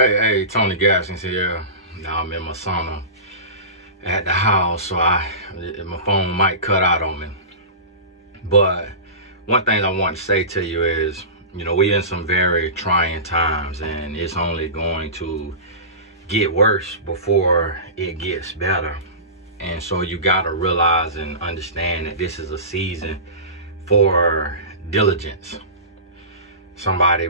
Hey, Tony Gaskins here. Now I'm in my sauna at the house, so my phone might cut out on me. But one thing I want to say to you is, we're in some very trying times, and it's only going to get worse before it gets better. And so you got to realize and understand that this is a season for diligence. Somebody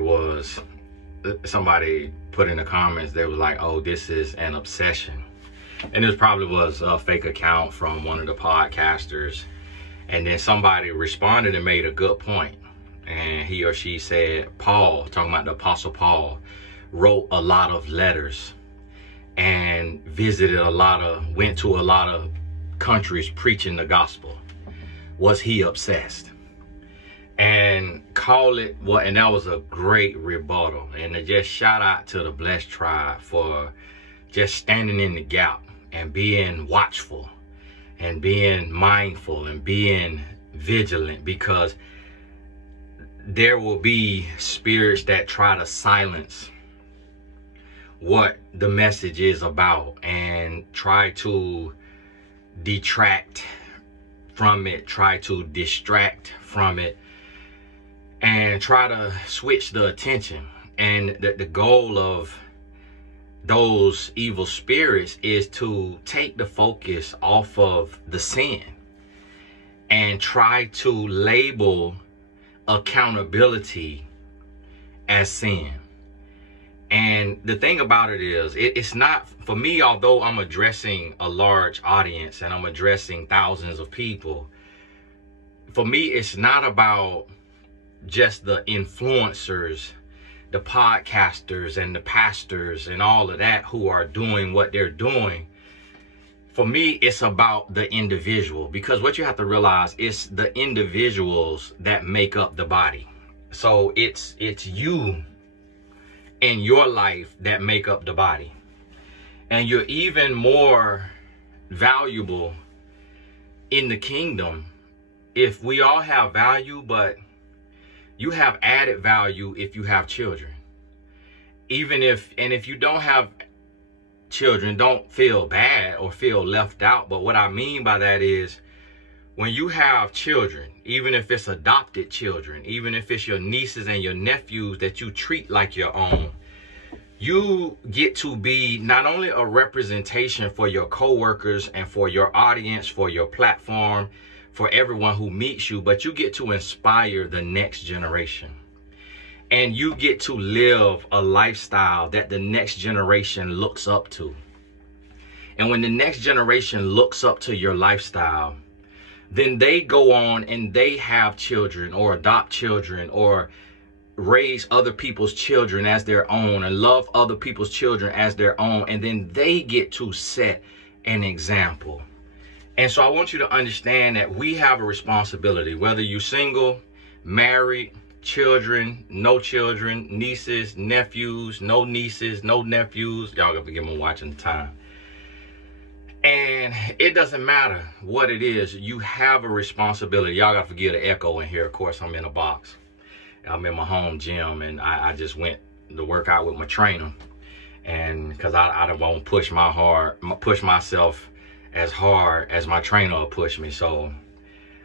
put in the comments, they was like, oh, this is an obsession. And this probably was a fake account from one of the podcasters. And then somebody responded and made a good point. And he or she said, Paul, talking about the Apostle Paul, wrote a lot of letters and went to a lot of countries preaching the gospel. Was he obsessed? And and that was a great rebuttal. And to just shout out to the Blessed Tribe for just standing in the gap and being watchful and being mindful and being vigilant, because there will be spirits that try to silence what the message is about and try to detract from it, try to distract from it, and try to switch the attention. And the goal of those evil spirits is to take the focus off of the sin and try to label accountability as sin. And the thing about it is, it's not, for me, although I'm addressing a large audience and I'm addressing thousands of people, for me, it's not about just the influencers, the podcasters and the pastors and all of that who are doing what they're doing. For me, it's about the individual, because what you have to realize is the individuals that make up the body. So it's you in your life that make up the body. And you're even more valuable in the kingdom if we all have value, but you have added value if you have children. If you don't have children, don't feel bad or feel left out. But what I mean by that is, when you have children, even if it's adopted children, even if it's your nieces and your nephews that you treat like your own, you get to be not only a representation for your coworkers and for your audience, for your platform, for everyone who meets you, but you get to inspire the next generation. And you get to live a lifestyle that the next generation looks up to. And when the next generation looks up to your lifestyle, then they go on and they have children or adopt children or raise other people's children as their own and love other people's children as their own. And then they get to set an example. And so I want you to understand that we have a responsibility, whether you're single, married, children, no children, nieces, nephews, no nieces, no nephews. Y'all gotta forgive me watching the time. And it doesn't matter what it is, you have a responsibility. Y'all gotta forgive the echo in here. Of course, I'm in a box. I'm in my home gym, and I just went to work out with my trainer. And because I don't want to push myself as hard as my trainer will push me, so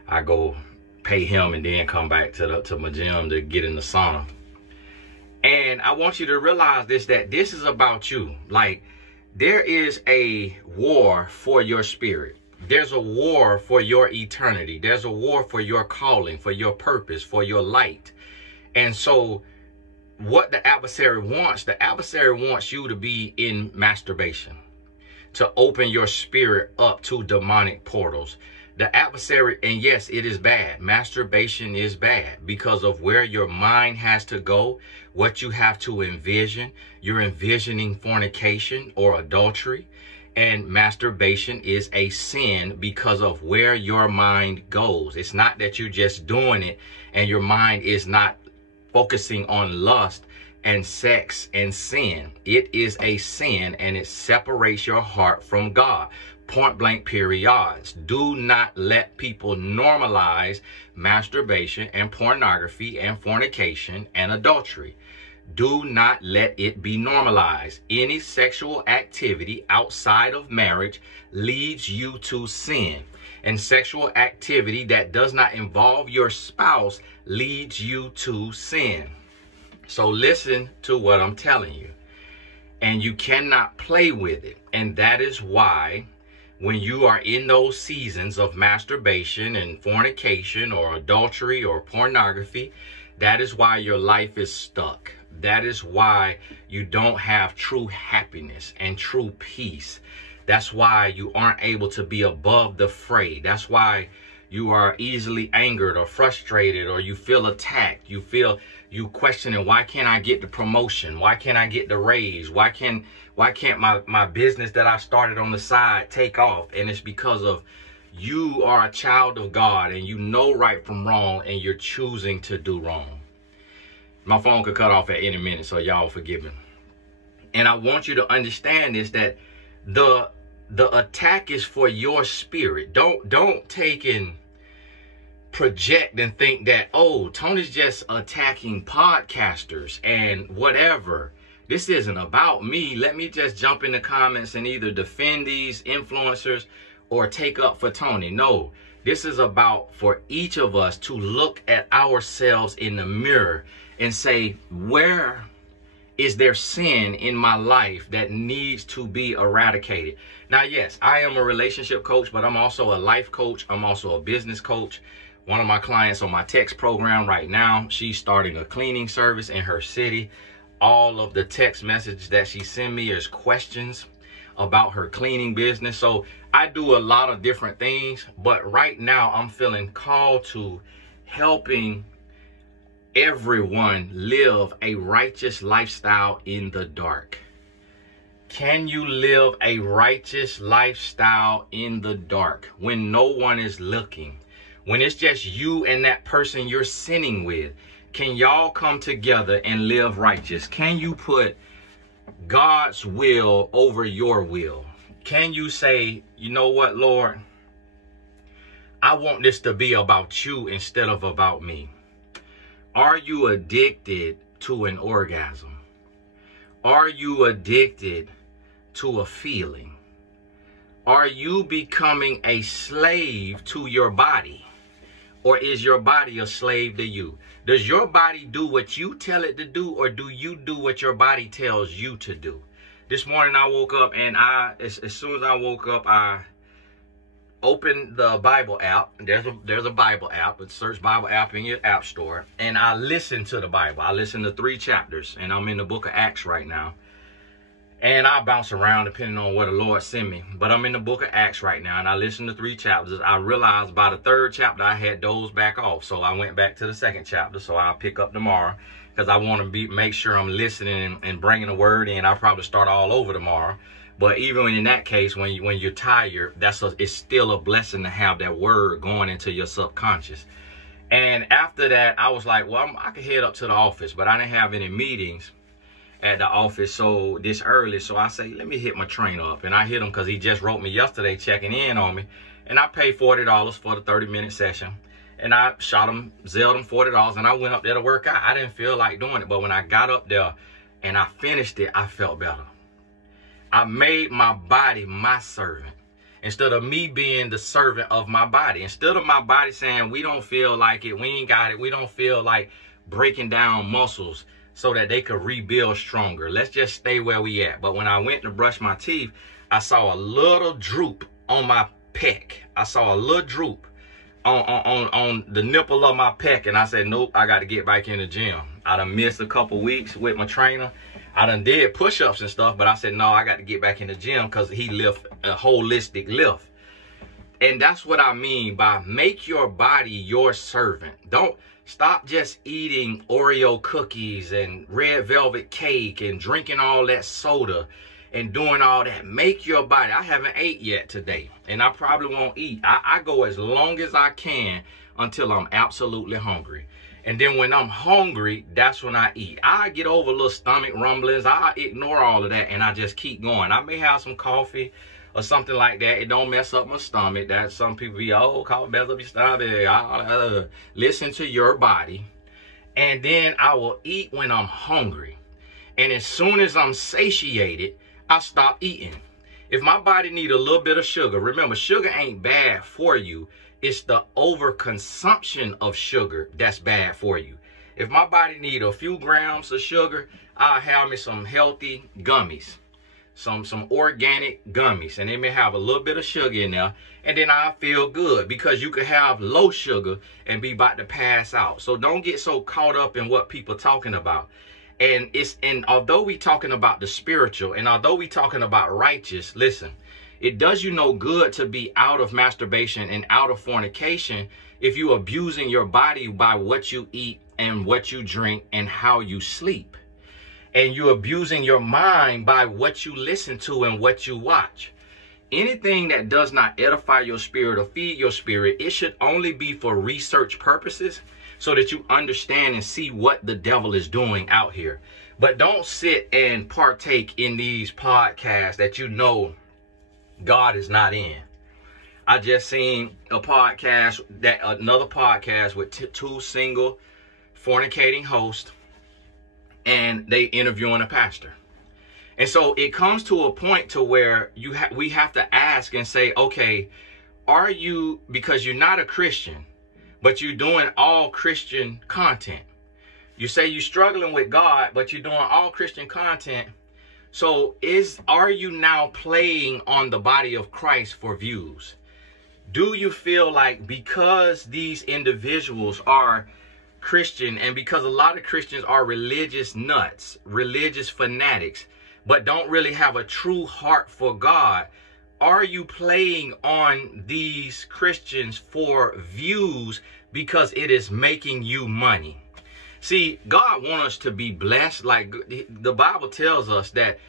I go pay him and then come back to my gym to get in the sauna. And I want you to realize that this is about you. Like, there is a war for your spirit. There's a war for your eternity. There's a war for your calling, for your purpose, for your light. And so what the adversary wants you to be in masturbation, to open your spirit up to demonic portals. The adversary, and yes, it is bad. Masturbation is bad because of where your mind has to go, what you have to envision. You're envisioning fornication or adultery, and masturbation is a sin because of where your mind goes. It's not that you're just doing it and your mind is not focusing on lust and sex and sin. It is a sin, and it separates your heart from God. Point blank, periods. Do not let people normalize masturbation and pornography and fornication and adultery. Do not let it be normalized. Any sexual activity outside of marriage leads you to sin. And sexual activity that does not involve your spouse leads you to sin. So listen to what I'm telling you. And you cannot play with it. And that is why when you are in those seasons of masturbation and fornication or adultery or pornography, that is why your life is stuck. That is why you don't have true happiness and true peace. That's why you aren't able to be above the fray. That's why you are easily angered or frustrated, or you feel attacked. You questioning, why can't I get the promotion? Why can't I get the raise? Why can't my business that I started on the side take off? And it's because of you are a child of God and you know right from wrong and you're choosing to do wrong. My phone could cut off at any minute, so y'all forgive me. And I want you to understand this, that the attack is for your spirit. Don't take and project and think that, oh, Tony's just attacking podcasters and whatever. This isn't about me. Let me just jump in the comments and either defend these influencers or take up for Tony. No, this is about for each of us to look at ourselves in the mirror and say, where is there sin in my life that needs to be eradicated? Now, yes, I am a relationship coach, but I'm also a life coach. I'm also a business coach. One of my clients on my text program right now, she's starting a cleaning service in her city. All of the text messages that she sent me is questions about her cleaning business. So I do a lot of different things, but right now I'm feeling called to helping everyone live a righteous lifestyle in the dark. Can you live a righteous lifestyle in the dark when no one is looking? When it's just you and that person you're sinning with? Can y'all come together and live righteous? Can you put God's will over your will? Can you say, you know what, Lord? I want this to be about you instead of about me. Are you addicted to an orgasm? Are you addicted to a feeling? Are you becoming a slave to your body? Or is your body a slave to you? Does your body do what you tell it to do, or do you do what your body tells you to do? This morning I woke up, and as soon as I woke up, I opened the Bible app. There's a Bible app. Search Bible app in your app store, and I listened to the Bible. I listened to 3 chapters, and I'm in the book of Acts right now. And I bounce around depending on where the Lord send me. But I'm in the book of Acts right now, and I listened to 3 chapters. I realized by the 3rd chapter I had dozed back off, so I went back to the 2nd chapter. So I'll pick up tomorrow because I want to make sure I'm listening and bringing the word in. I'll probably start all over tomorrow. But even in that case, when you're tired, it's still a blessing to have that word going into your subconscious. And after that, I was like, well, I could head up to the office, but I didn't have any meetings at the office so this early. So I say, let me hit my trainer up. And I hit him because he just wrote me yesterday checking in on me. And I paid $40 for the 30-minute session. And I zelled him $40, and I went up there to work out. I didn't feel like doing it, but when I got up there and I finished it, I felt better. I made my body my servant instead of me being the servant of my body. Instead of my body saying, we don't feel like it, we ain't got it, we don't feel like breaking down muscles so that they could rebuild stronger. Let's just stay where we at. But when I went to brush my teeth, I saw a little droop on my pec. I saw a little droop on the nipple of my pec, and I said, nope, I got to get back in the gym. I done missed a couple weeks with my trainer. I done did push-ups and stuff, but I said, no, I got to get back in the gym because he lift a holistic lift. And that's what I mean by make your body your servant. Don't stop just eating Oreo cookies and red velvet cake and drinking all that soda and doing all that. Make your body. I haven't ate yet today, and I probably won't eat. I go as long as I can until I'm absolutely hungry. And then when I'm hungry, that's when I eat. I get over little stomach rumblings. I ignore all of that, and I just keep going. I may have some coffee or something like that. It don't mess up my stomach. That some people be, oh, coffee mess up your stomach. Listen to your body. And then I will eat when I'm hungry. And as soon as I'm satiated, I stop eating. If my body need a little bit of sugar, remember, sugar ain't bad for you. It's the overconsumption of sugar that's bad for you. If my body need a few grams of sugar, I'll have me some healthy gummies, some organic gummies, and they may have a little bit of sugar in there, and then I'll feel good, because you could have low sugar and be about to pass out. So don't get so caught up in what people talking about. And although we talking about the spiritual, and although we talking about righteous, listen, it does you no good to be out of masturbation and out of fornication if you abusing your body by what you eat and what you drink and how you sleep. And you're abusing your mind by what you listen to and what you watch. Anything that does not edify your spirit or feed your spirit, it should only be for research purposes, so that you understand and see what the devil is doing out here. But don't sit and partake in these podcasts that you know God is not in. I just seen a podcast, another podcast with two single fornicating hosts, and they interviewing a pastor. And so it comes to a point to where we have to ask and say, okay, are you, because you're not a Christian, but you're doing all Christian content. You say you're struggling with God, but you're doing all Christian content. So are you now playing on the body of Christ for views? Do you feel like because these individuals are Christian, and because a lot of Christians are religious nuts, religious fanatics, but don't really have a true heart for God, are you playing on these Christians for views because it is making you money? See, God wants us to be blessed. Like the Bible tells us that